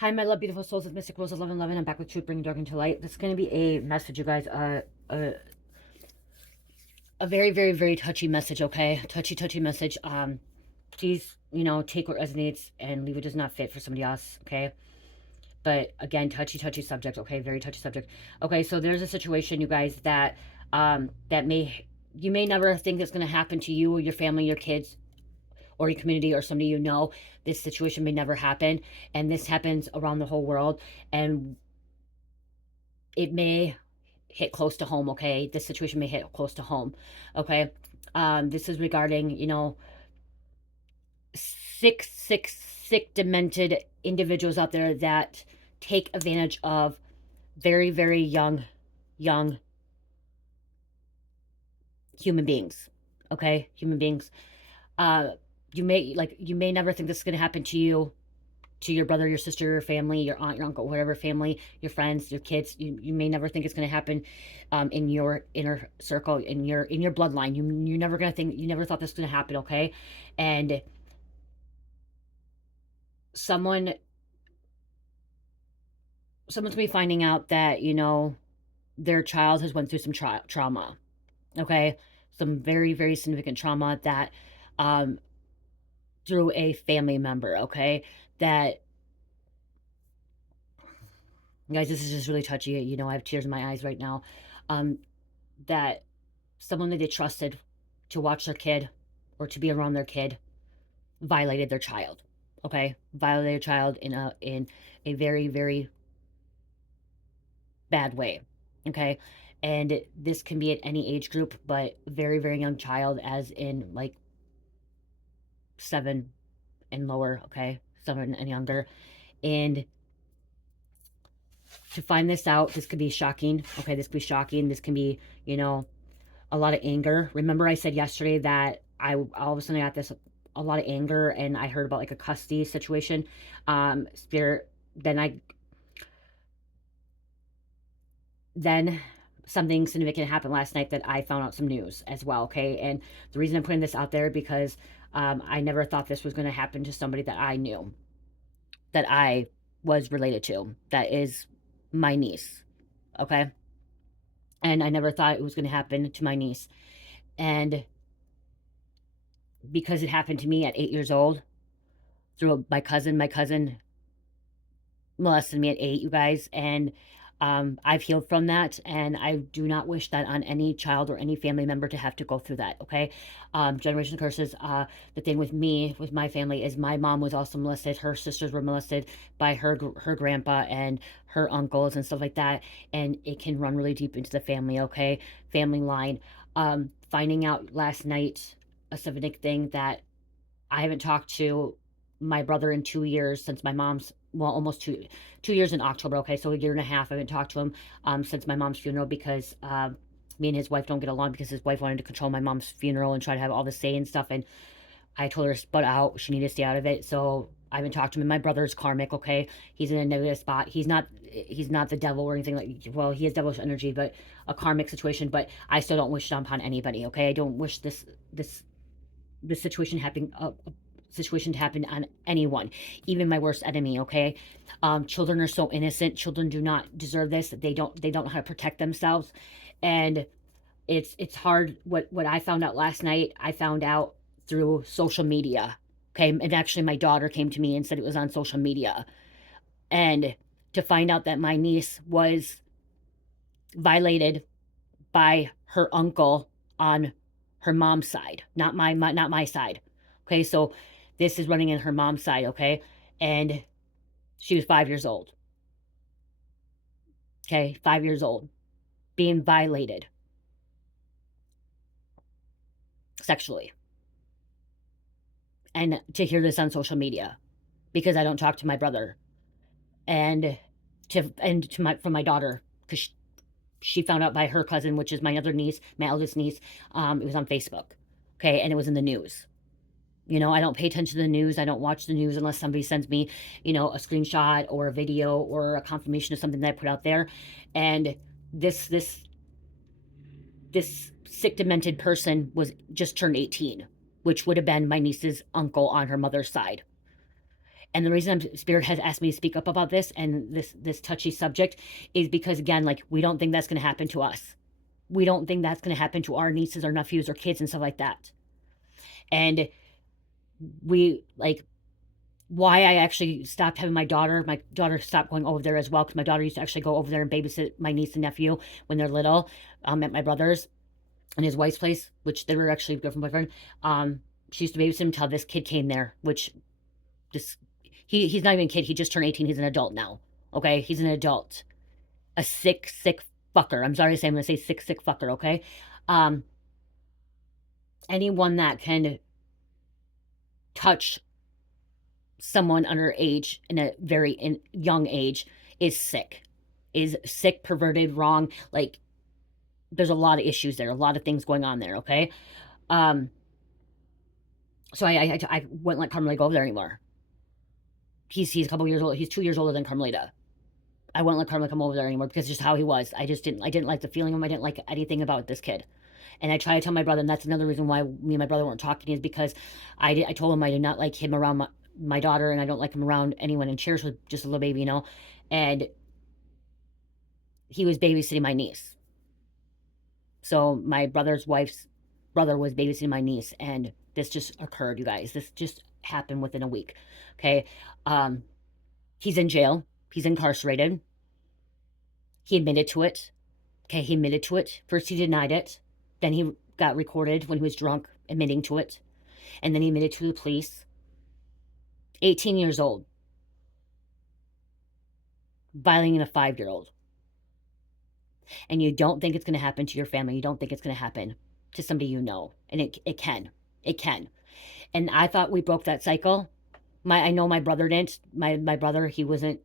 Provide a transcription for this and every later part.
Hi, my love, beautiful souls of Mystic Rose 1111. I'm back with Truth, Bringing Dark into Light. This is going to be a message, you guys. A very, very, very touchy message, okay? Touchy message. Please, take what resonates and leave what does not fit for somebody else, okay? But again, touchy subject, okay? Very touchy subject. Okay, so there's a situation, you guys, that you may never think it's going to happen to you or your family, your kids, or your community or somebody you know. This situation may never happen, and this happens around the whole world, and it may hit close to home, okay? This situation may hit close to home, okay? This is regarding, sick, demented individuals out there that take advantage of very, very young human beings, okay? Human beings. Uh, you may never think this is going to happen to your brother, your sister, your family, your aunt, your uncle, whatever family, your friends, your kids. You may never think it's going to happen in your inner circle, in your bloodline. You're never going to think, you never thought this was going to happen, okay? And someone someone's going to be finding out that, their child has went through some trauma, okay? Some very, very significant trauma that um through a family member, okay? That, guys, this is just really touchy. I have tears in my eyes right now. Um, that someone that they trusted to watch their kid or to be around their kid violated their child. Okay? Violated their child in a very, very bad way. Okay? And this can be at any age group, but very, very young child, as in like 7 and lower, okay? 7 and younger. And to find this out, this could be shocking. Okay, this could be shocking. This can be, a lot of anger. Remember, I said yesterday that I all of a sudden I got this a lot of anger, and I heard about like a custody situation. Spirit. Then something significant happened last night that I found out some news as well. Okay, and the reason I'm putting this out there because I never thought this was going to happen to somebody that I knew, that I was related to, that is my niece. Okay, and I never thought it was going to happen to my niece, and because it happened to me at 8 years old through my cousin. My cousin molested me at 8, you guys, and I've healed from that, and I do not wish that on any child or any family member to have to go through that, okay? Generation curses. The thing with me, with my family, is my mom was also molested. Her sisters were molested by her grandpa and her uncles and stuff like that, and it can run really deep into the family, okay? Family line. Finding out last night a civic thing that I haven't talked to my brother in 2 years since my mom's, well, almost 2 years in October. Okay, so a year and a half. I haven't talked to him since my mom's funeral because me and his wife don't get along because his wife wanted to control my mom's funeral and try to have all the say and stuff. And I told her to sput out. She needed to stay out of it. So I haven't talked to him. And my brother's karmic. Okay, he's in a negative spot. He's not the devil or anything like. Well, he has devilish energy, but a karmic situation. But I still don't wish it upon anybody. Okay, I don't wish this situation to happen on anyone, even my worst enemy, okay? Children are so innocent. Children do not deserve this. They don't know how to protect themselves. And it's hard. What I found out last night, I found out through social media. Okay, and actually my daughter came to me and said it was on social media. And to find out that my niece was violated by her uncle on her mom's side, not my side. Okay, so this is running in her mom's side, okay? And she was 5 years old. Okay, 5 years old, being violated sexually. And to hear this on social media because I don't talk to my brother, and to my from my daughter, because she found out by her cousin, which is my other niece, my eldest niece. It was on Facebook, okay, and it was in the news. I don't pay attention to the news. I don't watch the news unless somebody sends me, a screenshot or a video or a confirmation of something that I put out there. And this sick, demented person was just turned 18, which would have been my niece's uncle on her mother's side. And the reason Spirit has asked me to speak up about this and this touchy subject is because, again, like, we don't think that's going to happen to us. We don't think that's going to happen to our nieces or nephews or kids and stuff like that. And we, like, why I actually stopped having my daughter stopped going over there as well, because my daughter used to actually go over there and babysit my niece and nephew when they're little, at my brother's and his wife's place, which they were actually girlfriend boyfriend. Um, she used to babysit him until this kid came there, which this he's not even a kid. He just turned 18. He's an adult now. Okay, he's an adult. A sick fucker. I'm sorry to say. I'm gonna say sick fucker. Okay, um, anyone that can touch someone underage in a very young age is sick. Is sick, perverted, wrong. Like, there's a lot of issues there. A lot of things going on there. Okay, um, so I wouldn't let Carmelita go over there anymore. He's a couple years old. He's 2 years older than Carmelita. I wouldn't let Carmelita come over there anymore because just how he was. I didn't like the feeling of him. I didn't like anything about this kid. And I try to tell my brother, and that's another reason why me and my brother weren't talking, is because I told him I did not like him around my daughter, and I don't like him around anyone in chairs with just a little baby, And he was babysitting my niece. So my brother's wife's brother was babysitting my niece, and this just occurred, you guys. This just happened within a week. Okay. Um, he's in jail. He's incarcerated. He admitted to it. Okay, he admitted to it. First, he denied it. Then he got recorded when he was drunk admitting to it. And then he admitted to the police. 18 years old, violating a 5-year-old. And you don't think it's going to happen to your family. You don't think it's going to happen to somebody you know. And it can. It can. And I thought we broke that cycle. I know my brother didn't. My brother, he wasn't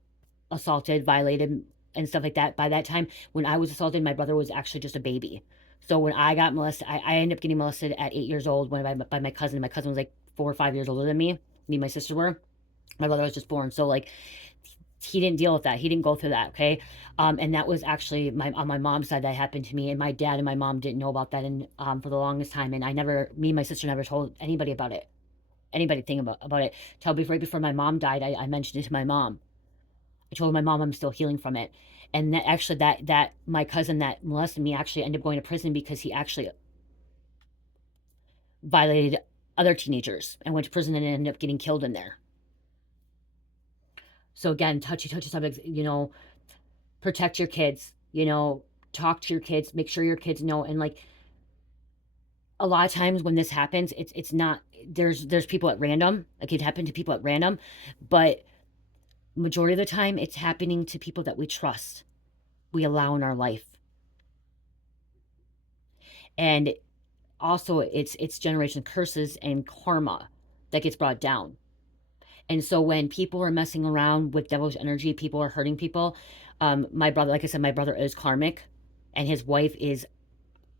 assaulted, violated, and stuff like that. By that time, when I was assaulted, my brother was actually just a baby. So when I got molested, I ended up getting molested at 8 years old by my cousin. My cousin was like 4 or 5 years older than me. Me and my sister were. My brother was just born. So, like, he didn't deal with that. He didn't go through that. Okay. And that was actually on my mom's side that happened to me. And my dad and my mom didn't know about that, and for the longest time. And me and my sister never told anybody about it. Anybody think about it. Till right before my mom died, I mentioned it to my mom. I told my mom I'm still healing from it. And that actually, that my cousin that molested me actually ended up going to prison because he actually violated other teenagers and went to prison and ended up getting killed in there. So again, touchy subjects, protect your kids, talk to your kids, make sure your kids know. And, like, a lot of times when this happens, it's not, there's people at random. Like, it happened to people at random, but majority of the time it's happening to people that we trust, we allow in our life. And also, it's generation curses and karma that gets brought down. And so when people are messing around with devilish energy, people are hurting people. My brother, like I said, my brother is karmic, and his wife is,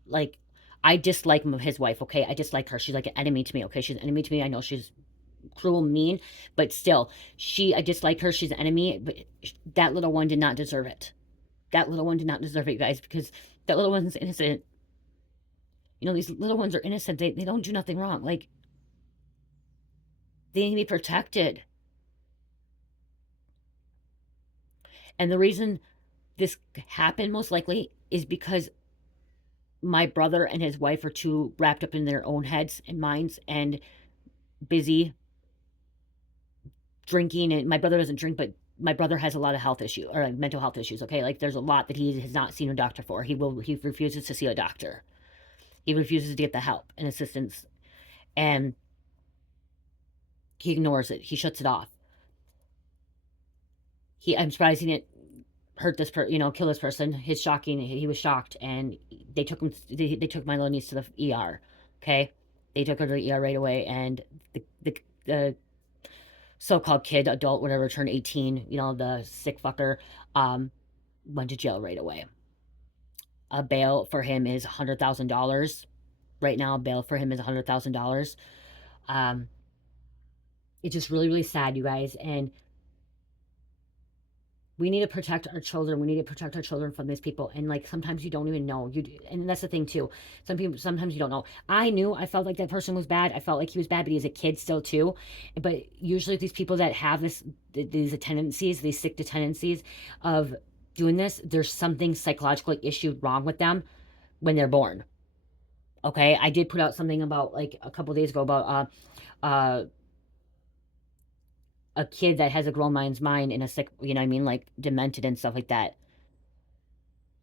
like, I dislike his wife. Okay, I dislike her. She's like an enemy to me. Okay, she's an enemy to me. I know she's cruel, mean, but still, I dislike her. She's an enemy. But that little one did not deserve it. That little one did not deserve it, guys, because that little one's innocent. These little ones are innocent. They don't do nothing wrong. Like, they need to be protected. And the reason this happened most likely is because my brother and his wife are too wrapped up in their own heads and minds and busy drinking. And my brother doesn't drink, but my brother has a lot of health issues, or mental health issues. Okay, like, there's a lot that he has not seen a doctor for. He refuses to see a doctor. He refuses to get the help and assistance, and he ignores it. He shuts it off. I'm surprised he didn't hurt this kill this person. He was shocked, and they took him. They took my little niece to the ER. Okay, they took her to the ER right away, and the so-called kid, adult, whatever, turned 18. The sick fucker, went to jail right away. A bail for him is $100,000. Right now, bail for him is $100,000. It's just really, really sad, you guys. And We need to protect our children. We need to protect our children from these people. And like sometimes you don't even know. And that's the thing too. Some people sometimes you don't know. I knew I felt like that person was bad. I felt like he was bad, but he's a kid still too. But usually these people that have these tendencies, these sick tendencies of doing this, there's something psychologically issued wrong with them when they're born. Okay, I did put out something about like a couple days ago about a kid that has a grown mind's mind and a sick, you know what I mean, like demented and stuff like that.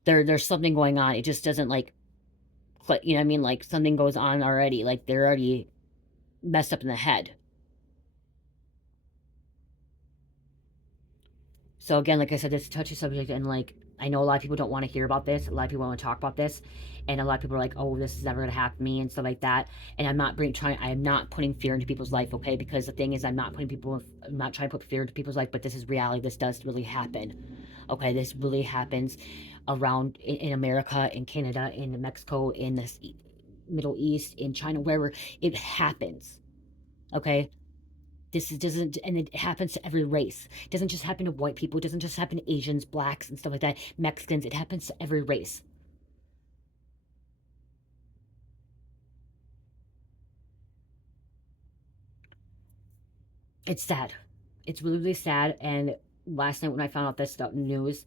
There's something going on. It just doesn't like click, you know what I mean? Like something goes on already. Like they're already messed up in the head. So again, like I said, it's a touchy subject, and like I know a lot of people don't want to hear about this. A lot of people want to talk about this, and a lot of people are like, "Oh, this is never gonna happen to me," and stuff like that. And I'm not trying. I am not putting fear into people's life, okay? Because the thing is, I'm not trying to put fear into people's life, but this is reality. This does really happen. Okay, this really happens around in America, in Canada, in Mexico, in the Middle East, in China, wherever it happens. Okay, this is, doesn't, and it happens to every race. It doesn't just happen to white people. It doesn't just happen to Asians, blacks, and stuff like that. Mexicans. It happens to every race. It's sad. It's really, really sad. And last night when I found out this stuff news,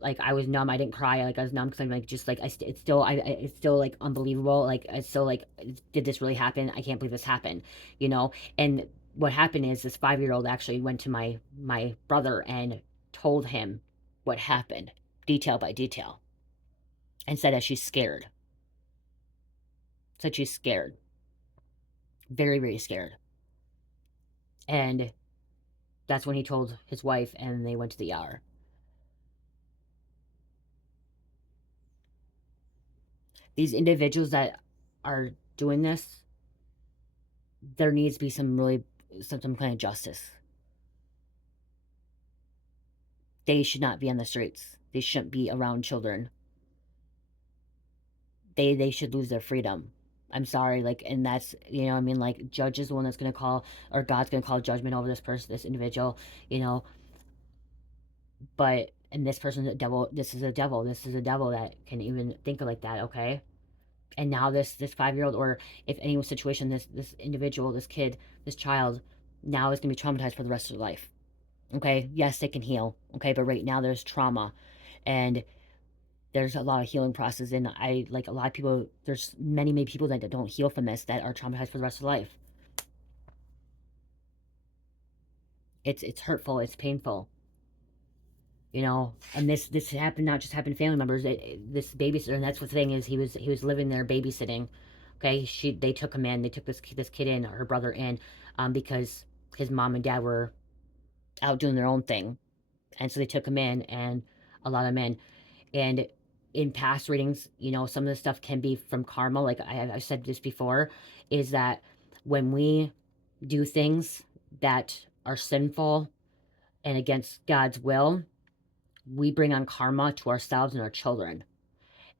like I was numb. I didn't cry. Like I was numb because I'm like just like it's still it's still like unbelievable. Like it's still like did this really happen? I can't believe this happened. You know. And what happened is this 5 year old actually went to my brother and told him what happened, detail by detail, and said that she's scared. Said she's scared, very very scared. And that's when he told his wife, and they went to the ER. These individuals that are doing this, there needs to be some kind of justice. They should not be on the streets. They shouldn't be around children. They should lose their freedom. I'm sorry, like, and that's, you know, I mean, like, judge is the one that's gonna call, or God's gonna call judgment over this person, this individual, you know. But and this person's a devil. This is a devil. This is a devil that can even think like that. Okay. And now this 5 year old, or if any situation, this individual, this kid, this child, now is gonna be traumatized for the rest of their life. Okay. Yes, they can heal. Okay, but right now there's trauma, and there's a lot of healing process, and I like a lot of people, there's many people that don't heal from this that are traumatized for the rest of life. It's hurtful, it's painful, you know. And this happened, not just happened to family members. This babysitter, and that's the thing is he was living there babysitting. Okay, they took him in, they took this kid in, her brother in, because his mom and dad were out doing their own thing, and so they took him in, and a lot of men. And in past readings, you know, some of the stuff can be from karma. Like I've said this before, is that when we do things that are sinful and against God's will, we bring on karma to ourselves and our children.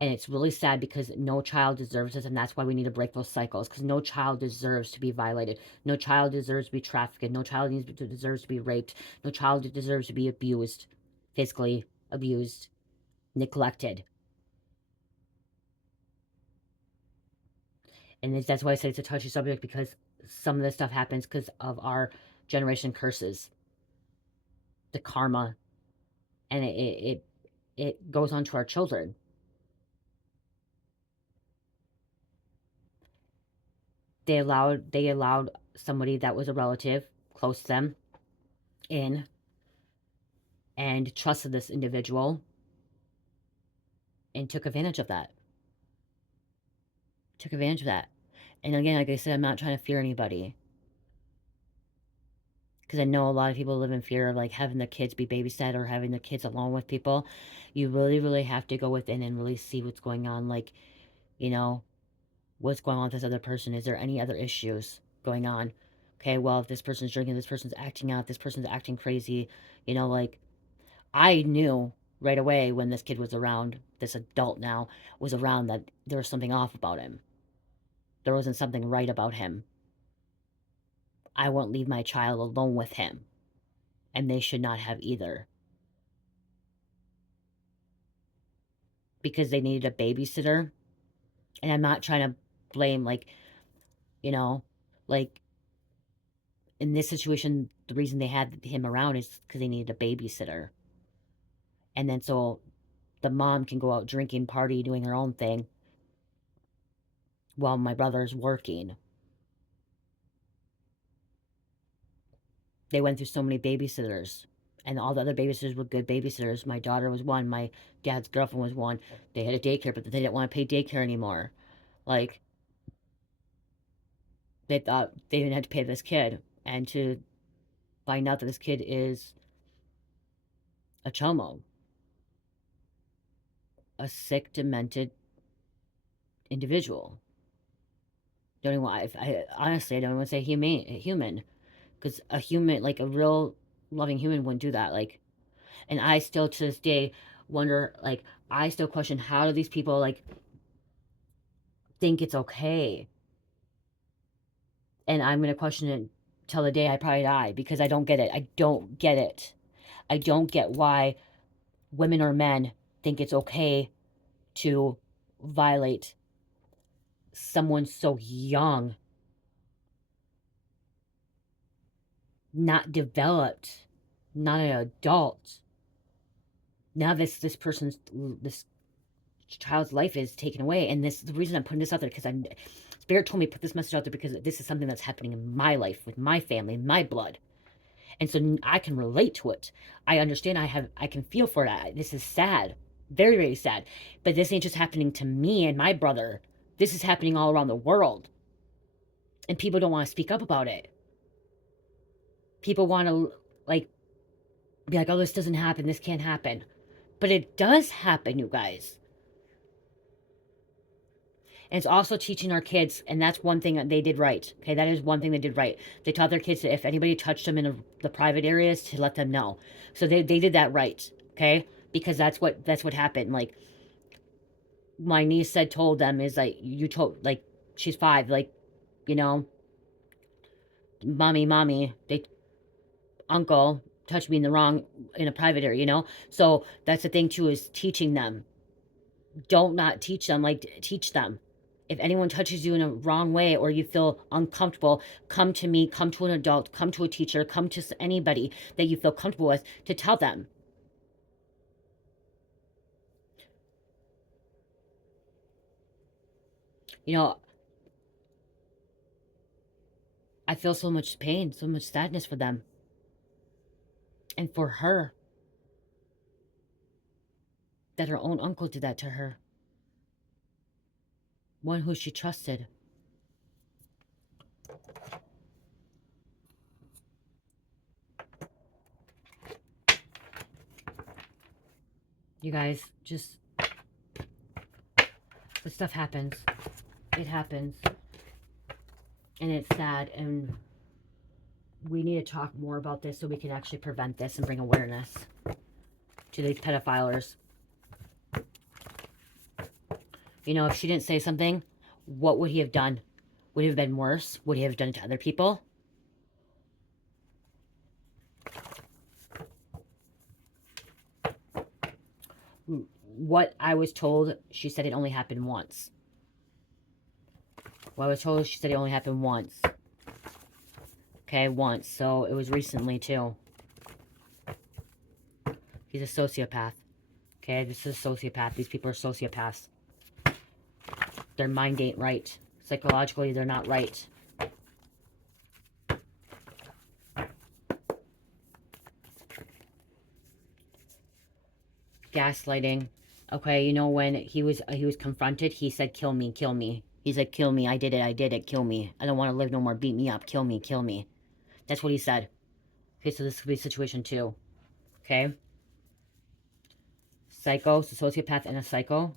And it's really sad because no child deserves this, and that's why we need to break those cycles. Because no child deserves to be violated. No child deserves to be trafficked. No child deserves to be raped. No child deserves to be abused, physically abused, neglected. And that's why I say it's a touchy subject, because some of this stuff happens because of our generation curses, the karma, and it goes on to our children. They allowed somebody that was a relative close to them in, and trusted this individual and took advantage of that. Took advantage of that. And again, like I said, I'm not trying to fear anybody, because I know a lot of people live in fear of like having their kids be babysat or having their kids alone with people. You really, really have to go within and really see what's going on. Like, you know, what's going on with this other person? Is there any other issues going on? Okay, well, if this person's drinking, this person's acting out, this person's acting crazy, you know, like I knew right away when this kid was around, this adult now was around, that there was something off about him. There wasn't something right about him. I won't leave my child alone with him, and they should not have either. because they needed a babysitter. And I'm not trying to blame, like, you know, like, in this situation, the reason they had him around is because they needed a babysitter. And then so the mom can go out drinking, party, doing her own thing while my brother's working. They went through so many babysitters, and all the other babysitters were good babysitters. My daughter was one. My dad's girlfriend was one. They had a daycare, but they didn't want to pay daycare anymore. Like, they thought they didn't have to pay this kid. And to find out that this kid is a chomo, a sick, demented individual. Don't even want, honestly, I don't want to say human, because a human, like a real loving human, wouldn't do that. Like, and I still to this day wonder, like, I still question, how do these people, like, think it's okay? And I'm gonna question it till the day I probably die, because I don't get it. I don't get it. I don't get why women or men think it's okay to violate someone so young, not developed, not an adult. Now this person's, this child's life is taken away. And this, the reason I'm putting this out there, because I'm, Spirit told me to put this message out there, because this is something that's happening in my life, with my family, my blood. And so I can relate to it. I understand. I can feel for it. This is sad. Very, very sad. But this ain't just happening to me and my brother. This is happening all around the world. And people don't want to speak up about it. People want to, like, be like, oh, this doesn't happen. This can't happen. But it does happen, you guys. And it's also teaching our kids, and that's one thing that they did right. Okay, that is one thing they did right. They taught their kids that if anybody touched them in the private areas, to let them know. So they did that right. Okay, because that's what happened. Like, my niece told them, is like, you told, like, she's 5, like, you know, mommy, they, uncle touched me in a private area, you know. So that's the thing too, is teaching them. Don't not teach them, like, teach them. If anyone touches you in a wrong way, or you feel uncomfortable, come to me, come to an adult, come to a teacher, come to anybody that you feel comfortable with, to tell them. You know, I feel so much pain, so much sadness for them. And for her, that her own uncle did that to her. One who she trusted. You guys, just, this stuff happens. It happens. And it's sad. And we need to talk more about this, so we can actually prevent this and bring awareness to these pedophilers. You know, if she didn't say something, what would he have done? Would it have been worse? Would he have done it to other people? What I was told, she said it only happened once. What I was told, she said it only happened once. Okay, once. So it was recently too. He's a sociopath. Okay, this is a sociopath. These people are sociopaths. Their mind ain't right. Psychologically, they're not right. Gaslighting. Okay, you know, when he was confronted, he said, kill me, kill me. He's like, kill me, I did it, kill me. I don't want to live no more, beat me up, kill me, kill me. That's what he said. Okay, so this could be a situation too. Okay? Psycho, sociopath, and a psycho.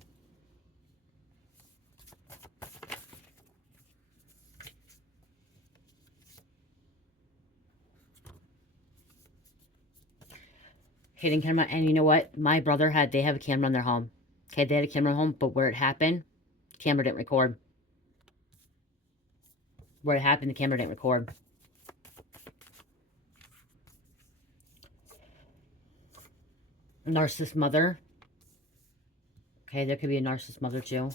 Hidden camera. And you know what? My brother they have a camera in their home. Okay, they had a camera in home, but where it happened, camera didn't record. Where it happened, the camera didn't record. Narcissist mother. Okay, there could be a narcissist mother too.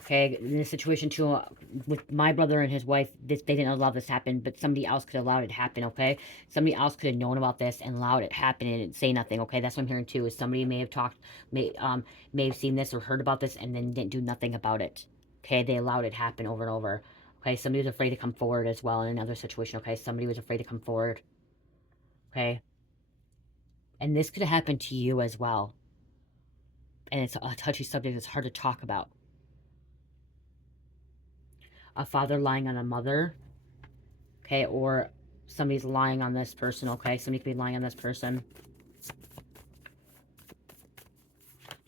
Okay, in this situation too, with my brother and his wife, they didn't allow this to happen, but somebody else could have allowed it to happen, okay? Somebody else could have known about this and allowed it to happen and say nothing, okay? That's what I'm hearing too, is somebody may have talked, may have seen this or heard about this and then didn't do nothing about it. Okay, they allowed it to happen over and over. Okay, somebody was afraid to come forward as well in another situation, okay? Somebody was afraid to come forward, okay? And this could have happened to you as well. And it's a touchy subject, it's hard to talk about. A father lying on a mother, okay, or somebody's lying on this person, okay? Somebody could be lying on this person.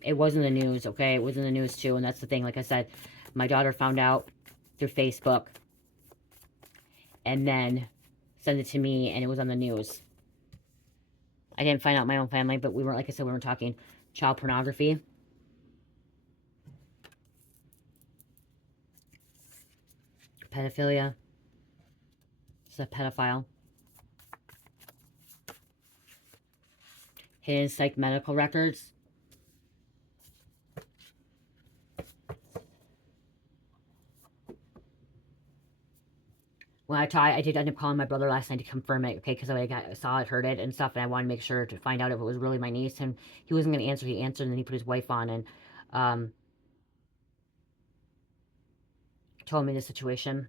It was in the news, okay? It was in the news too, and that's the thing. Like I said, my daughter found out through Facebook and then sent it to me, and it was on the news. I didn't find out my own family, but we weren't, like I said, we weren't talking child pornography. Pedophilia. It's a pedophile. Hidden psych medical records. When I did end up calling my brother last night to confirm it, okay, because I saw it, heard it, and stuff, and I wanted to make sure to find out if it was really my niece, and he wasn't going to answer. He answered, and then he put his wife on, and told me the situation.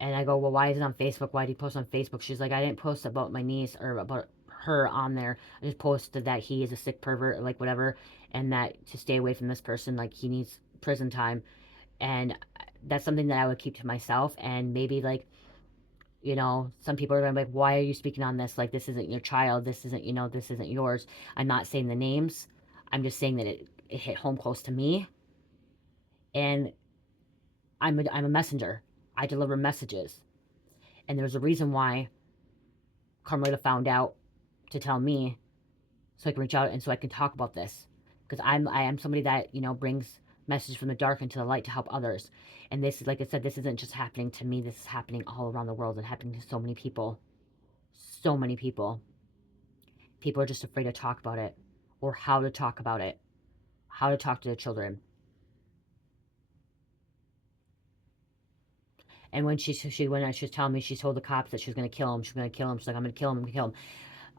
And I go, well, why is it on Facebook? Why did he post on Facebook? She's like, I didn't post about my niece or about her on there. I just posted that he is a sick pervert, or like whatever, and that to stay away from this person, like he needs prison time. And that's something that I would keep to myself, and maybe like, you know, some people are going to be like, why are you speaking on this? Like, this isn't your child. This isn't, you know, this isn't yours. I'm not saying the names. I'm just saying that it hit home close to me. And I'm a messenger. I deliver messages. And there's a reason why Carmelita found out to tell me so I can reach out and so I can talk about this. Because I am somebody that, you know, brings messages from the dark into the light to help others. And this is, like I said, this isn't just happening to me. This is happening all around the world and happening to so many people. So many people. People are just afraid to talk about it or how to talk about it. How to talk to their children. And when she was telling me, she told the cops that she was going to kill him. She's going to kill him. She's like, I'm going to kill him. I'm going to kill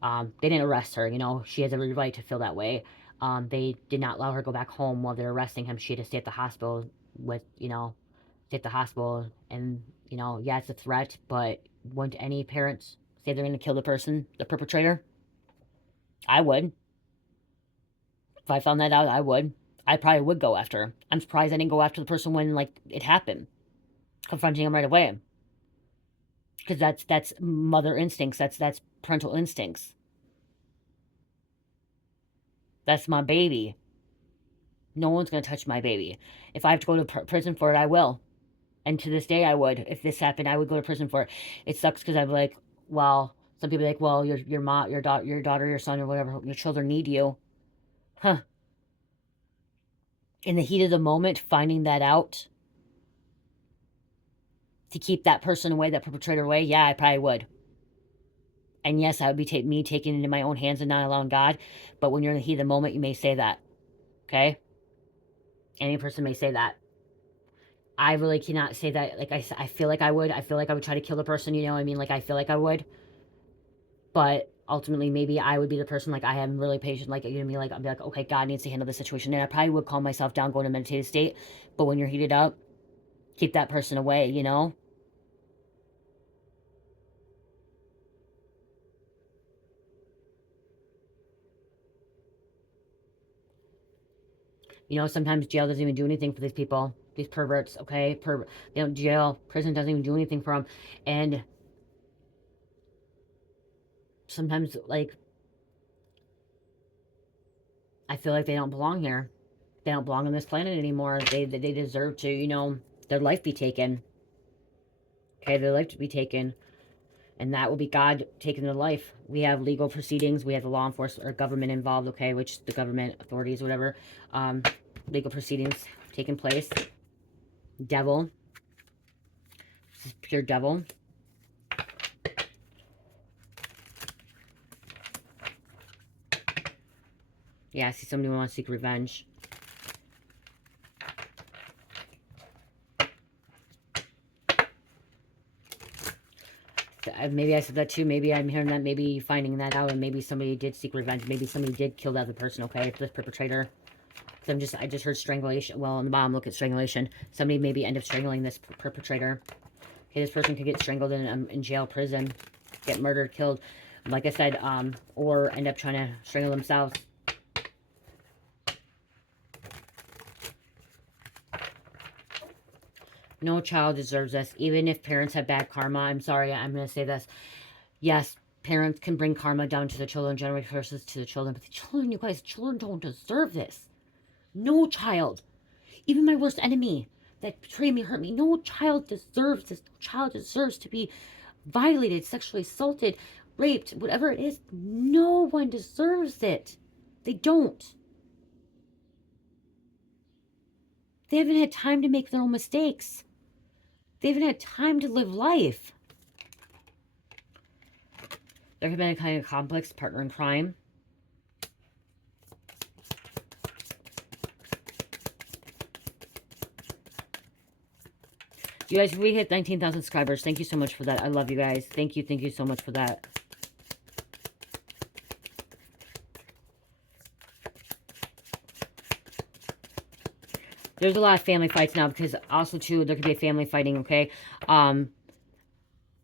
him. They didn't arrest her. You know, she has every right to feel that way. They did not allow her to go back home while they're arresting him. She had to stay at the hospital with, you know, stay at the hospital. And, you know, yeah, it's a threat, but wouldn't any parents say they're going to kill the person, the perpetrator? I would. If I found that out, I would. I probably would go after her. I'm surprised I didn't go after the person when, like, it happened. Confronting him right away. Because that's mother instincts. That's parental instincts. That's my baby. No one's going to touch my baby. If I have to go to prison for it, I will. And to this day, I would. If this happened, I would go to prison for it. It sucks because I'm like, well, some people are like, well, your mom, your daughter, your son, or whatever, your children need you. Huh. In the heat of the moment, finding that out to keep that person away, that perpetrator away, yeah, I probably would. And yes, I would be me taking it into my own hands and not allowing God. But when you're in the heat of the moment, you may say that. Okay? Any person may say that. I really cannot say that. Like, I feel like I would. I feel like I would try to kill the person, you know what I mean? Like, I feel like I would. But ultimately, maybe I would be the person, like, I am really patient. Like, you know what I mean? Like, I'd be like, okay, God needs to handle the situation. And I probably would calm myself down, go into meditative state. But when you're heated up, keep that person away, you know? You know, sometimes jail doesn't even do anything for these people, these perverts, okay? They don't, jail, prison doesn't even do anything for them. And sometimes, like, I feel like they don't belong here. They don't belong on this planet anymore. They deserve to, you know, their life be taken. Okay, their life to be taken. And that will be God taking their life. We have legal proceedings. We have the law enforcement or government involved, okay, which the government authorities, whatever. Legal proceedings taking place. Devil. This is pure devil. Yeah, I see somebody who wants to seek revenge. Maybe I said that too. Maybe I'm hearing that. Maybe finding that out, and maybe somebody did seek revenge. Maybe somebody did kill the other person. Okay, this perpetrator. So I just heard strangulation. Well, on the bottom, look at strangulation. Somebody maybe end up strangling this perpetrator. Okay, this person could get strangled in jail, prison, get murdered, killed. Like I said, or end up trying to strangle themselves. No child deserves this, even if parents have bad karma. I'm sorry, I'm going to say this. Yes, parents can bring karma down to the children, generate curses to the children, but the children, you guys, children don't deserve this. No child, even my worst enemy that betrayed me, hurt me, no child deserves this. No child deserves to be violated, sexually assaulted, raped, whatever it is. No one deserves it. They don't. They haven't had time to make their own mistakes. They haven't had time to live life. There could have been a kind of complex partner in crime. You guys, we hit 19,000 subscribers. Thank you so much for that. I love you guys. Thank you so much for that. There's a lot of family fights now because also, too, there could be a family fighting, okay? And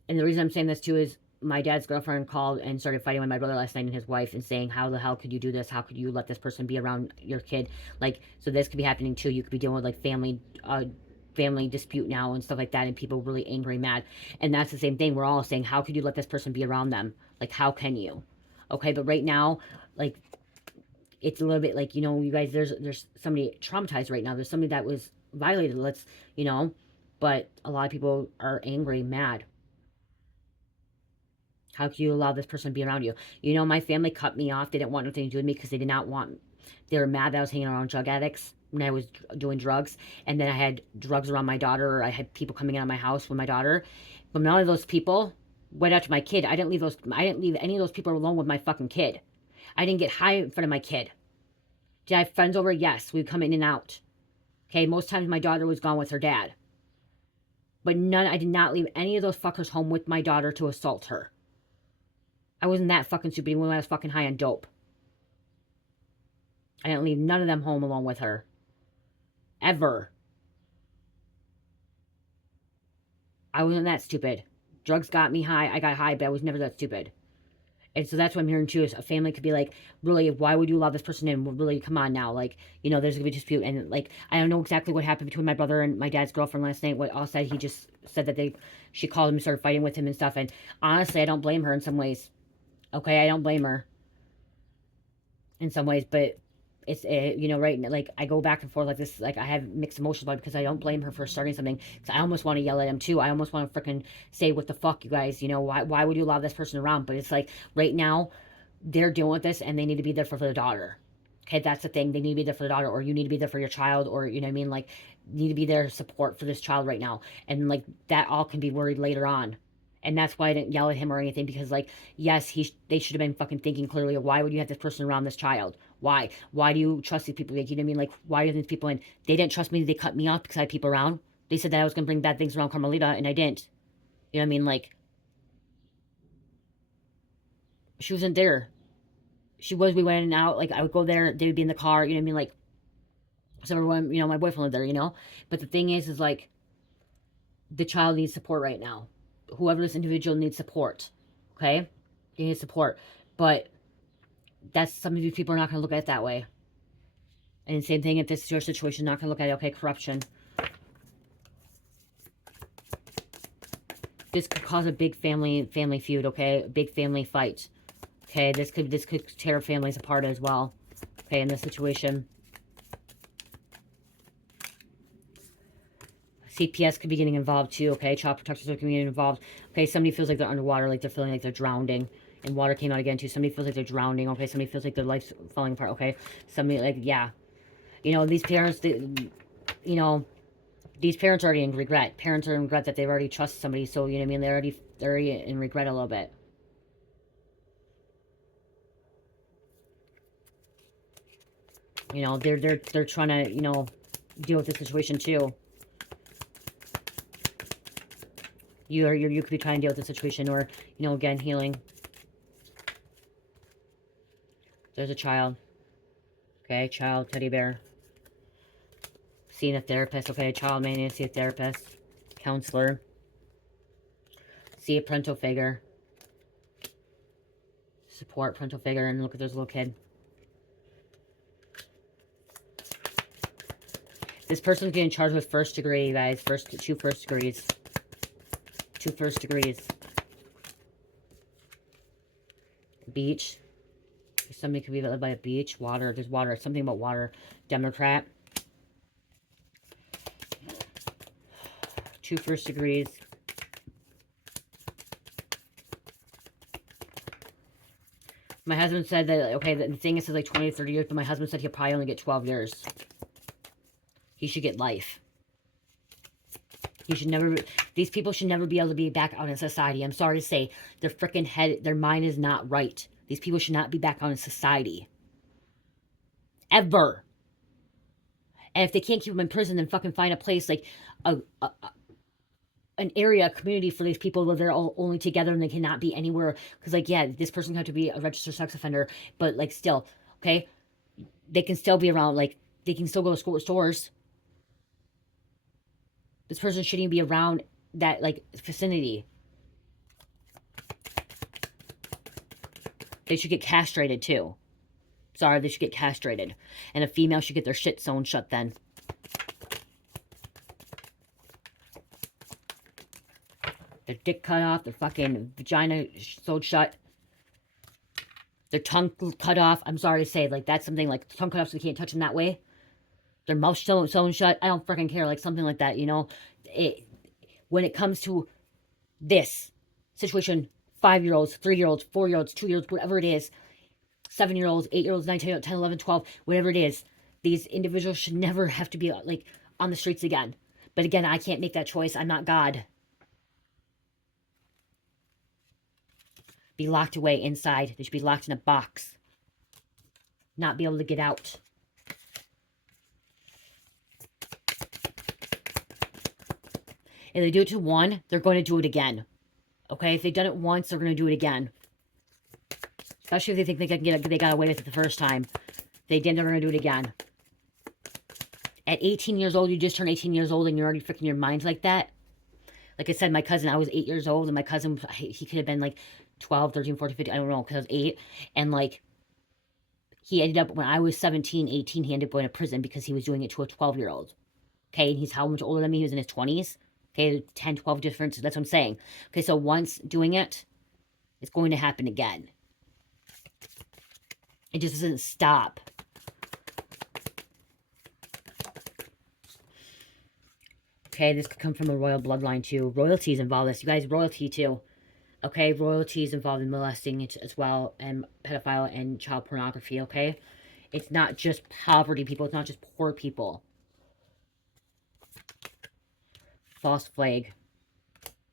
the reason I'm saying this, too, is my dad's girlfriend called and started fighting with my brother last night and his wife and saying, how the hell could you do this? How could you let this person be around your kid? Like, so this could be happening, too. You could be dealing with, like, family dispute now and stuff like that, and people really angry, mad. And that's the same thing. We're all saying, how could you let this person be around them? Like, how can you? Okay, but right now, like, it's a little bit like, you know, you guys, there's somebody traumatized right now. There's somebody that was violated, you know, but a lot of people are angry, mad. How can you allow this person to be around you? You know, my family cut me off. They didn't want nothing to do with me because they did not want, they were mad that I was hanging around drug addicts when I was doing drugs. And then I had drugs around my daughter, or I had people coming out of my house with my daughter. But none of those people went out to my kid. I didn't leave any of those people alone with my fucking kid. I didn't get high in front of my kid. Did I have friends over? Yes. We'd come in and out. Okay, most times my daughter was gone with her dad. But I did not leave any of those fuckers home with my daughter to assault her. I wasn't that fucking stupid even when I was fucking high on dope. I didn't leave none of them home alone with her. Ever. I wasn't that stupid. Drugs got me high. I got high, but I was never that stupid. And so that's what I'm hearing too, is a family could be like, really, why would you allow this person in? Well, really, come on now. Like, you know, there's going to be a dispute. And like, I don't know exactly what happened between my brother and my dad's girlfriend last night. What all said, he just said that she called him and started fighting with him and stuff. And honestly, I don't blame her in some ways. Okay, I don't blame her in some ways, but it's, you know, right, like, I go back and forth like this, like, I have mixed emotions about it because I don't blame her for starting something, because I almost want to yell at him too. I almost want to freaking say, what the fuck, you guys, you know, why would you allow this person around? But it's like, right now, they're dealing with this, and they need to be there for the daughter. Okay, that's the thing. They need to be there for the daughter, or you need to be there for your child, or, you know what I mean, like, need to be there support for this child right now. And like, that all can be worried later on. And that's why I didn't yell at him or anything, because like, yes, they should have been fucking thinking clearly of, why would you have this person around this child? Why do you trust these people? Like, you know what I mean? Like, why are these people in? They didn't trust me. They cut me off because I had people around. They said that I was gonna bring bad things around Carmelita, and I didn't. You know what I mean? Like, she wasn't there. We went in and out. Like, I would go there, they would be in the car, you know what I mean? Like, so everyone, you know, my boyfriend lived there, you know? But the thing is like, the child needs support right now. Whoever this individual needs support. Okay? They need support. But that's, some of these people are not going to look at it that way. And same thing, if this is your situation, not going to look at it, okay, corruption. This could cause a big family feud, okay? A big family fight. Okay, this could tear families apart as well. Okay, in this situation. CPS could be getting involved too, okay? Child protectors are getting involved. Okay, somebody feels like they're underwater, like they're feeling like they're drowning. And water came out again too. Somebody feels like they're drowning, okay? Somebody feels like their life's falling apart, okay? Somebody, like, yeah. You know, these parents, you know, these parents are already in regret. Parents are in regret that they've already trusted somebody, so, you know what I mean? They're already in regret a little bit. You know, they're trying to, you know, deal with the situation too. You could be trying to deal with the situation, or, you know, again, healing. There's a child. Okay, child, teddy bear. Seeing a therapist. Okay, child may need to see a therapist. Counselor. See a parental figure. Support parental figure, and look at this little kid. This person's getting charged with first degree, you guys. Two first degrees. 2 first degrees. Beach. Somebody could be led by a beach. Water. There's water. Something about water. Democrat. 2 first degrees. My husband said that, okay, the thing is like 20 to 30 years, but my husband said he'll probably only get 12 years. He should get life. He should never, these people should never be able to be back out in society. I'm sorry to say, their freaking head, their mind is not right. These people should not be back out in society. Ever. And if they can't keep them in prison, then fucking find a place like an area, a community for these people where they're all only together and they cannot be anywhere. Because, like, yeah, this person can have to be a registered sex offender, but, like, still, okay? They can still be around, like, they can still go to stores. This person shouldn't be around that, like, vicinity. They should get castrated, too. Sorry, they should get castrated. And a female should get their shit sewn shut then. Their dick cut off, their fucking vagina sewed shut. Their tongue cut off. I'm sorry to say, like, that's something, like, tongue cut off so you can't touch them that way. Their mouth sewn shut. I don't freaking care, like, something like that, you know. When it comes to this situation, 5-year-olds, 3-year-olds, 4-year-olds, 2-year-olds, whatever it is, 7-year-olds, 8-year-olds, 9, 10, 11, 12, whatever it is, these individuals should never have to be, like, on the streets again. But again, I can't make that choice. I'm not God. Be locked away inside. They should be locked in a box. Not be able to get out. If they do it to one, they're going to do it again. Okay? If they've done it once, they're going to do it again. Especially if they think they got away with it the first time. If they didn't, they're going to do it again. At 18 years old, you just turned 18 years old and you're already freaking your mind like that. Like I said, my cousin, I was 8 years old, and my cousin, he could have been like 12, 13, 14, 15, I don't know, because I was 8. And like, he ended up, when I was 17, 18, he ended up going to prison because he was doing it to a 12-year-old. Okay, and he's how much older than me? He was in his 20s. Okay, 10, 12 difference, that's what I'm saying. Okay, so once doing it, it's going to happen again. It just doesn't stop. Okay, this could come from a royal bloodline too. Royalty's involved in this. You guys, royalty too. Okay, royalty is involved in molesting it as well, and pedophile and child pornography, okay? It's not just poverty people. It's not just poor people. False flag.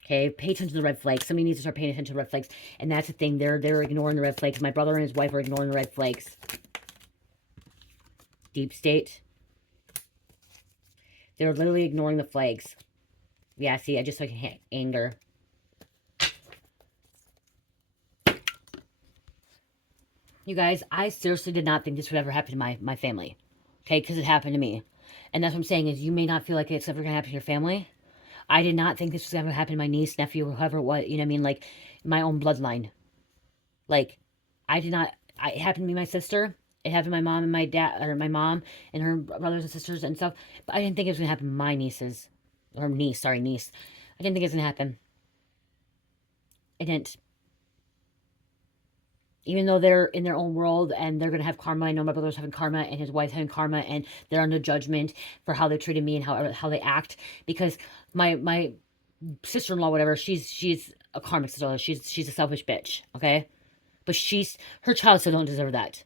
Okay, pay attention to the red flags. Somebody needs to start paying attention to red flags. And that's the thing. They're ignoring the red flags. My brother and his wife are ignoring the red flags. Deep state. They're literally ignoring the flags. Yeah, see, I just like anger. You guys, I seriously did not think this would ever happen to my family. Okay, because it happened to me. And that's what I'm saying is you may not feel like it's ever going to happen to your family. I did not think this was ever happen to my niece, nephew, whoever it was. You know what I mean? Like, my own bloodline. Like, I did not... It happened to me, my sister. It happened to my mom and my dad, or my mom and her brothers and sisters and stuff. But I didn't think it was going to happen to my nieces. Or niece, sorry, niece. I didn't think it was going to happen. I didn't. Even though they're in their own world and they're going to have karma. I know my brother's having karma and his wife's having karma, and they're under judgment for how they treated me and how they act. Because my sister-in-law, whatever, she's a karmic sister. She's a selfish bitch, okay? But her child still don't deserve that.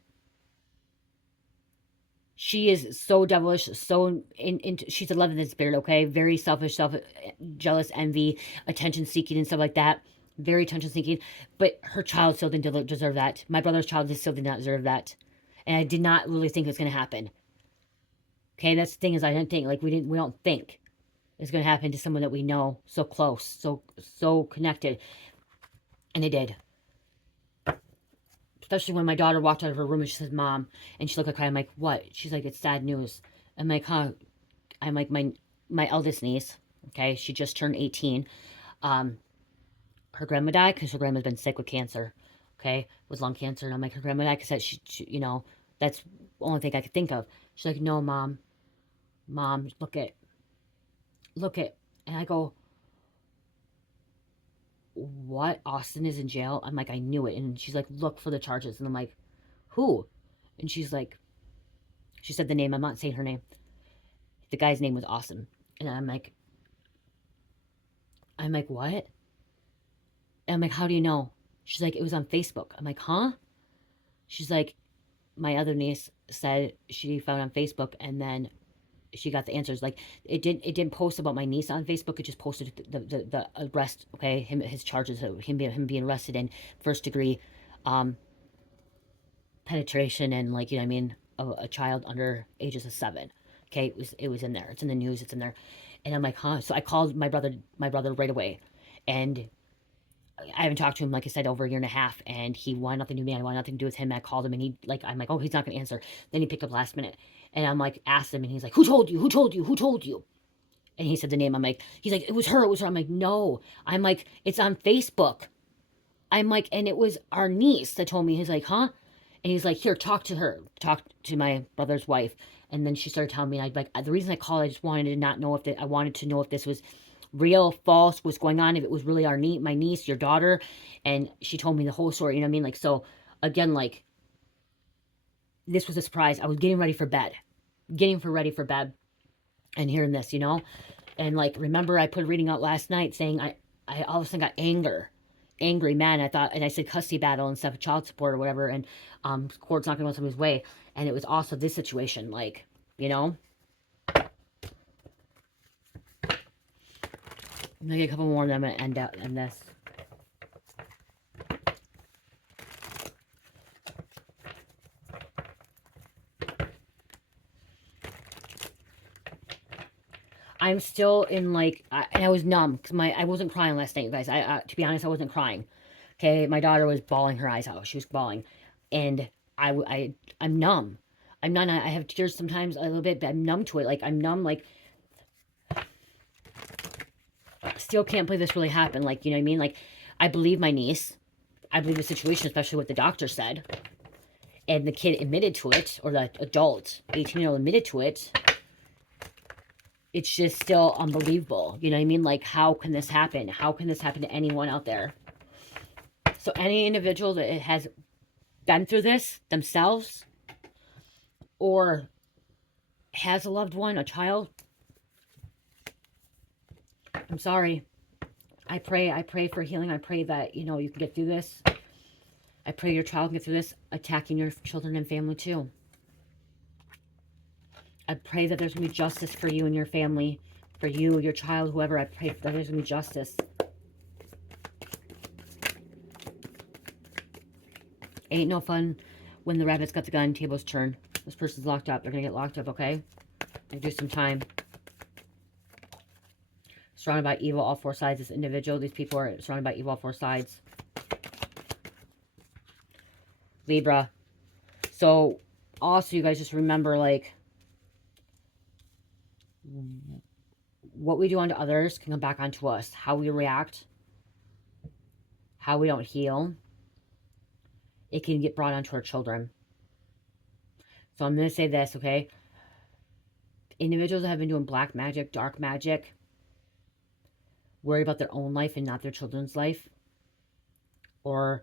She is so devilish, so she's a love in the spirit, okay? Very selfish, jealous, envy, attention-seeking and stuff like that. Very attention-seeking. But her child still didn't deserve that. My brother's child still did not deserve that. And I did not really think it was going to happen. Okay, that's the thing is I didn't think, like, we don't think it's going to happen to someone that we know so close, so connected. And it did. Especially when my daughter walked out of her room and she said, Mom, and she looked like crying. I'm like, what? She's like, it's sad news. I'm like, huh? I'm like, my eldest niece, okay, she just turned 18. Her grandma died because her grandma's been sick with cancer, okay, with lung cancer. And I'm like, her grandma died because she, you know, that's the only thing I could think of. She's like, no, Mom, look it. And I go, what? Austin is in jail? I'm like, I knew it. And she's like, look for the charges. And I'm like, who? And she's like, she said the name. I'm not saying her name. The guy's name was Austin. And I'm like, what? And I'm like, how do you know? She's like, it was on Facebook. I'm like, huh? She's like, my other niece said she found on Facebook, and then she got the answers. Like, it didn't post about my niece on Facebook. It just posted the arrest. Okay, his charges, him being arrested in first degree penetration, and, like, you know what I mean, a child under ages of 7. Okay, it was in there. It's in the news. It's in there. And I'm like, huh? So I called my brother right away, and I haven't talked to him, like I said, over a year and a half, and he wanted nothing to do with me. I wanted nothing to do with him. I called him, and I'm like, oh, he's not going to answer. Then he picked up last minute, and I'm like, asked him, and he's like, who told you? Who told you? Who told you? And he said the name. He's like, it was her. It was her. I'm like, no. I'm like, it's on Facebook. I'm like, and it was our niece that told me. He's like, huh? And he's like, here, talk to her. Talk to my brother's wife. And then she started telling me, I'd like, the reason I called, I just wanted to not know I wanted to know if this was real, false, what's going on, if it was really my niece, your daughter. And she told me the whole story, you know what I mean? Like, so again, like, this was a surprise. I was getting ready for bed, and hearing this, you know? And, like, remember I put a reading out last night saying I all of a sudden got angry, mad. And I said custody battle and stuff, child support or whatever, and court's not going to go somebody's way. And it was also this situation, like, you know? I'm going to get a couple more, and I'm going to end out in this. I'm still in, like, and I was numb because I wasn't crying last night, you guys. To be honest, I wasn't crying. Okay, my daughter was bawling her eyes out. She was bawling, and I'm numb. I'm not. I have tears sometimes a little bit, but I'm numb to it. Like, I'm numb. Like, still can't believe this really happened. Like, you know what I mean? Like, I believe my niece. I believe the situation, especially what the doctor said, and the kid admitted to it, or the adult, 18-year-old admitted to it. It's just still unbelievable. You know what I mean? Like, how can this happen? How can this happen to anyone out there? So any individual that has been through this themselves, or has a loved one, a child, I'm sorry. I pray for healing. I pray that, you know, you can get through this. I pray your child can get through this, attacking your children and family too. I pray that there's going to be justice for you and your family, for you, your child, whoever. I pray that there's going to be justice. Ain't no fun when the rabbit's got the gun, tables turn. This person's locked up. They're going to get locked up, okay? They do some time. Surrounded by evil, all 4 sides. This individual, these people are surrounded by evil, all 4 sides. Libra. So, also, you guys just remember, like, what we do unto others can come back onto us. How we react, how we don't heal, it can get brought onto our children. So I'm going to say this, okay? Individuals that have been doing black magic, dark magic, worry about their own life and not their children's life, or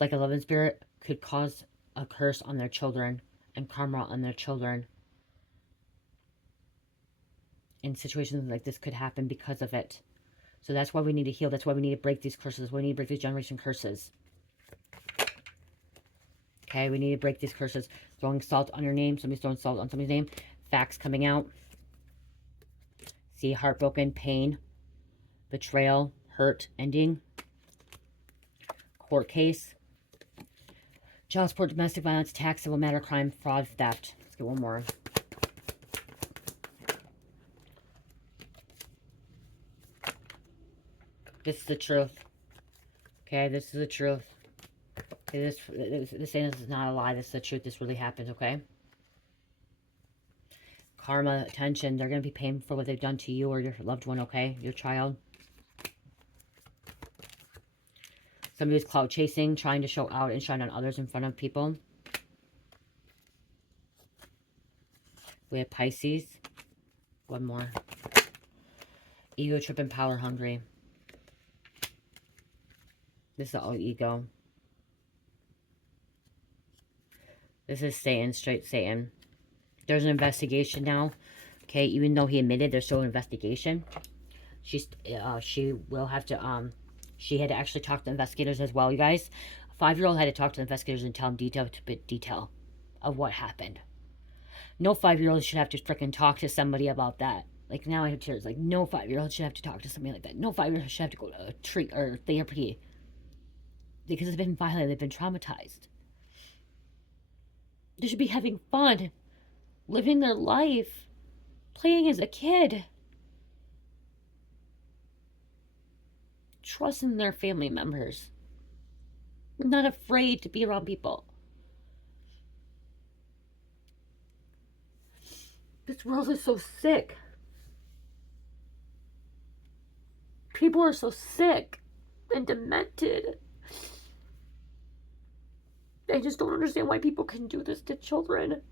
like a loving spirit, could cause a curse on their children and karma on their children. And situations like this could happen because of it. So that's why we need to heal. That's why we need to break these curses. We need to break these generation curses. Okay, we need to break these curses. Throwing salt on your name. Somebody's throwing salt on somebody's name. Facts coming out. See, heartbroken, pain, betrayal, hurt, ending. Court case. Child support, domestic violence, tax, civil matter, crime, fraud, theft. Let's get one more. This is the truth. Okay, this is the truth. Okay, this is not a lie. This is the truth. This really happened, okay? Karma, attention. They're going to be paying for what they've done to you or your loved one, okay? Your child. Somebody's clout chasing, trying to show out and shine on others in front of people. We have Pisces. One more. Ego trip and power hungry. This is all ego. This is Satan, straight Satan. There's an investigation now. Okay, even though he admitted there's still an investigation. She will have to, she had to actually talk to investigators as well, you guys. A 5-year-old had to talk to investigators and tell them detail of what happened. No 5-year-old should have to freaking talk to somebody about that. Like, now I have tears. Like, no 5-year-old should have to talk to somebody like that. No 5-year-old should have to go to a treat or therapy. Because they've been violated. They've been traumatized. They should be having fun. Living their life. Playing as a kid. Trusting their family members. Not afraid to be around people. This world is so sick. People are so sick and demented. I just don't understand why people can do this to children.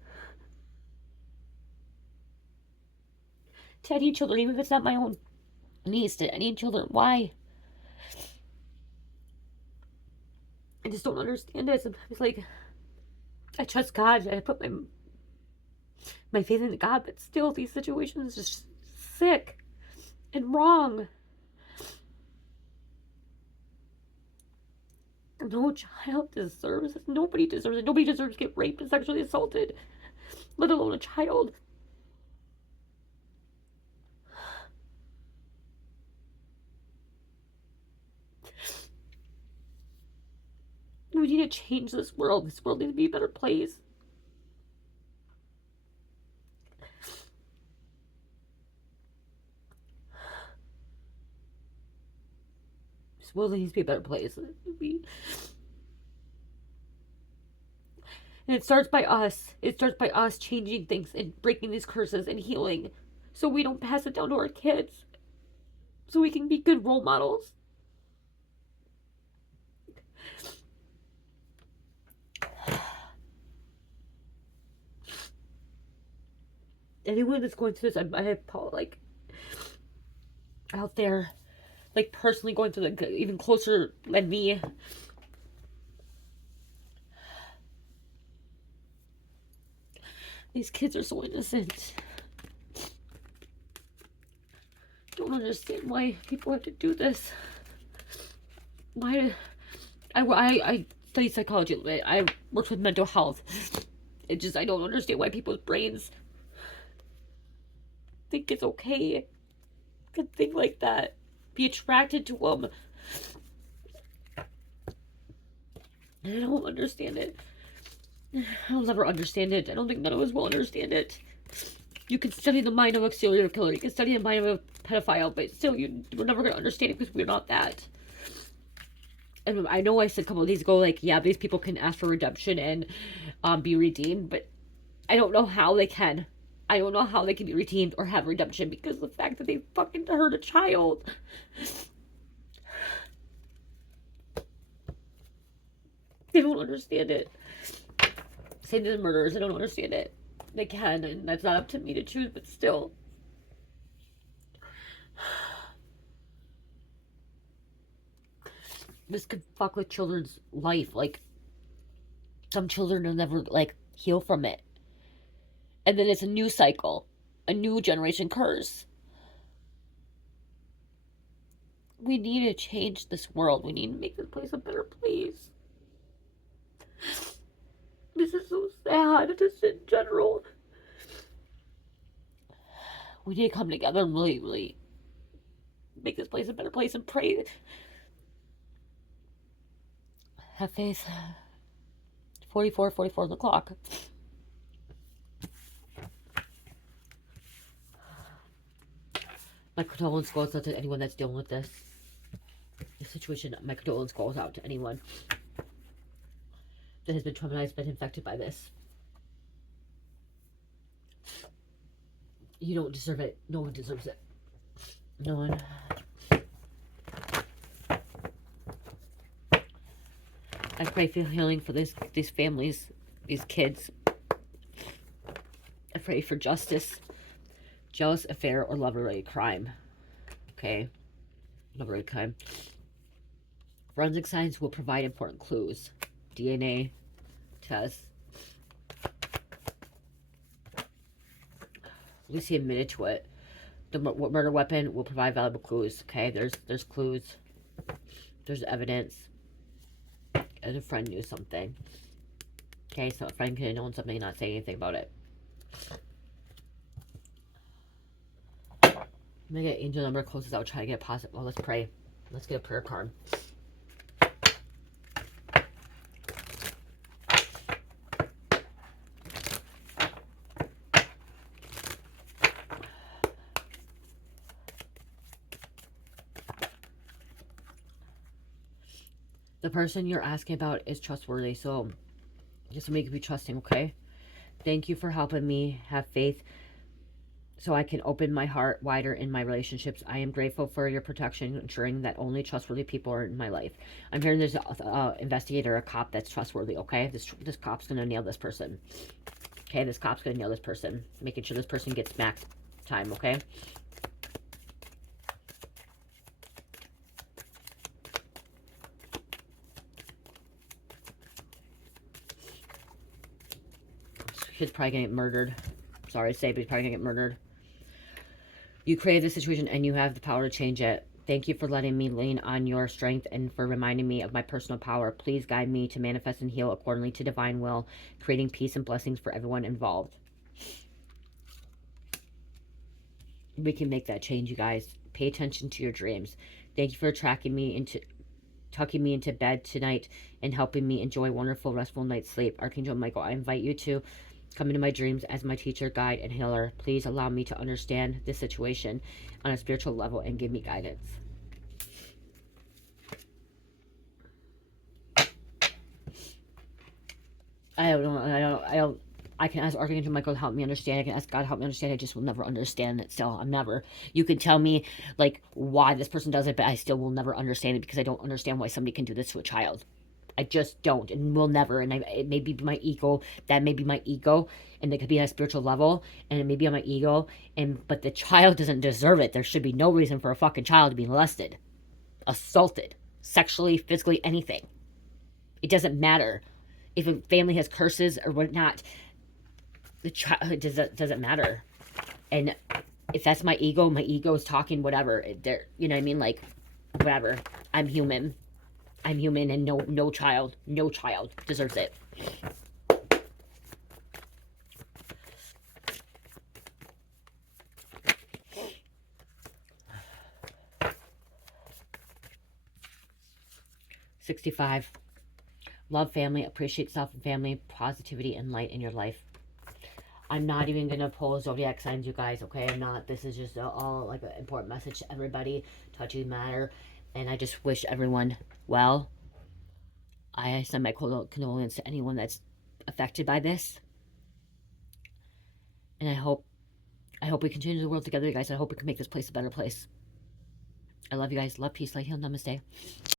To any children, even if it's not my own niece, to any children. Why? I just don't understand it. It's like, I trust God. I put my faith in God, but still these situations are just sick and wrong. No child deserves this. Nobody deserves it. Nobody deserves to get raped and sexually assaulted, let alone a child. We need to change this world. This world needs to be a better place. This world needs to be a better place. And it starts by us. It starts by us changing things and breaking these curses and healing, so we don't pass it down to our kids. So we can be good role models. Anyone that's going through this, I have like out there, like personally going through, like even closer than me. These kids are so innocent. Don't understand why people have to do this. Why? I study psychology. I worked with mental health. I don't understand why people's brains think it's okay to think like that, be attracted to them. I don't understand it. I'll never understand it. I don't think none of us will understand it. You can study the mind of a serial killer, you can study the mind of a pedophile, but still, we're never going to understand it because we're not that. And I know I said a couple of days ago, like, yeah, these people can ask for redemption and be redeemed, but I don't know how they can. I don't know how they can be redeemed or have redemption because of the fact that they fucking hurt a child. They don't understand it. Same as murderers, they don't understand it. They can, and that's not up to me to choose, but still. This could fuck with children's life. Like, some children will never, like, heal from it. And then it's a new cycle. A new generation curse. We need to change this world. We need to make this place a better place. This is so sad, just in general. We need to come together and really, really make this place a better place and pray. Have faith. 44 on the clock. My condolence goes out to anyone that's dealing with this. situation. My condolence goes out to anyone that has been traumatized, been infected by this. You don't deserve it. No one deserves it. No one. I pray for healing for these families, these kids. I pray for justice, jealous affair, or love-related crime. Okay, love-related crime. Forensic science will provide important clues. DNA tests. Lucy admitted to it. The murder weapon will provide valuable clues. Okay, there's clues. There's evidence. And a friend knew something. Okay, so a friend could have known something and not say anything about it. I'm gonna get angel number closest out. Try to get a positive. Well, let's pray. Let's get a prayer card. The person you're asking about is trustworthy, so just make me trusting, okay? Thank you for helping me have faith so I can open my heart wider in my relationships. I am grateful for your protection, ensuring that only trustworthy people are in my life. I'm hearing there's an investigator, a cop that's trustworthy, okay? This cop's going to nail this person. Okay, this cop's going to nail this person. Making sure this person gets max time, okay? He's probably going to get murdered. Sorry to say, but he's probably going to get murdered. You created this situation and you have the power to change it. Thank you for letting me lean on your strength and for reminding me of my personal power. Please guide me to manifest and heal accordingly to divine will, creating peace and blessings for everyone involved. We can make that change, you guys. Pay attention to your dreams. Thank you for tucking me into bed tonight and helping me enjoy wonderful, restful night's sleep. Archangel Michael, I invite you to come into my dreams as my teacher, guide, and healer. Please allow me to understand this situation on a spiritual level and give me guidance. I can ask Archangel Michael to help me understand. I can ask God to help me understand. I just will never understand it still. I'm never. You can tell me, like, why this person does it, but I still will never understand it because I don't understand why somebody can do this to a child. I just don't and will never. And it may be my ego. That may be my ego. And it could be on a spiritual level. And it may be on my ego. But the child doesn't deserve it. There should be no reason for a fucking child to be molested, assaulted, sexually, physically, anything. It doesn't matter. If a family has curses or whatnot, the child doesn't matter. And if that's my ego is talking whatever. You know what I mean? Like, whatever. I'm human. I'm human, and no child deserves it. $65. Love family, appreciate self and family, positivity and light in your life. I'm not even going to pull zodiac signs, you guys, okay? I'm not. This is just all like an important message to everybody. Touchy matter. And I just wish everyone well. I send my condolence to anyone that's affected by this. And I hope we can change the world together, you guys. I hope we can make this place a better place. I love you guys. Love, peace, light, heal, namaste.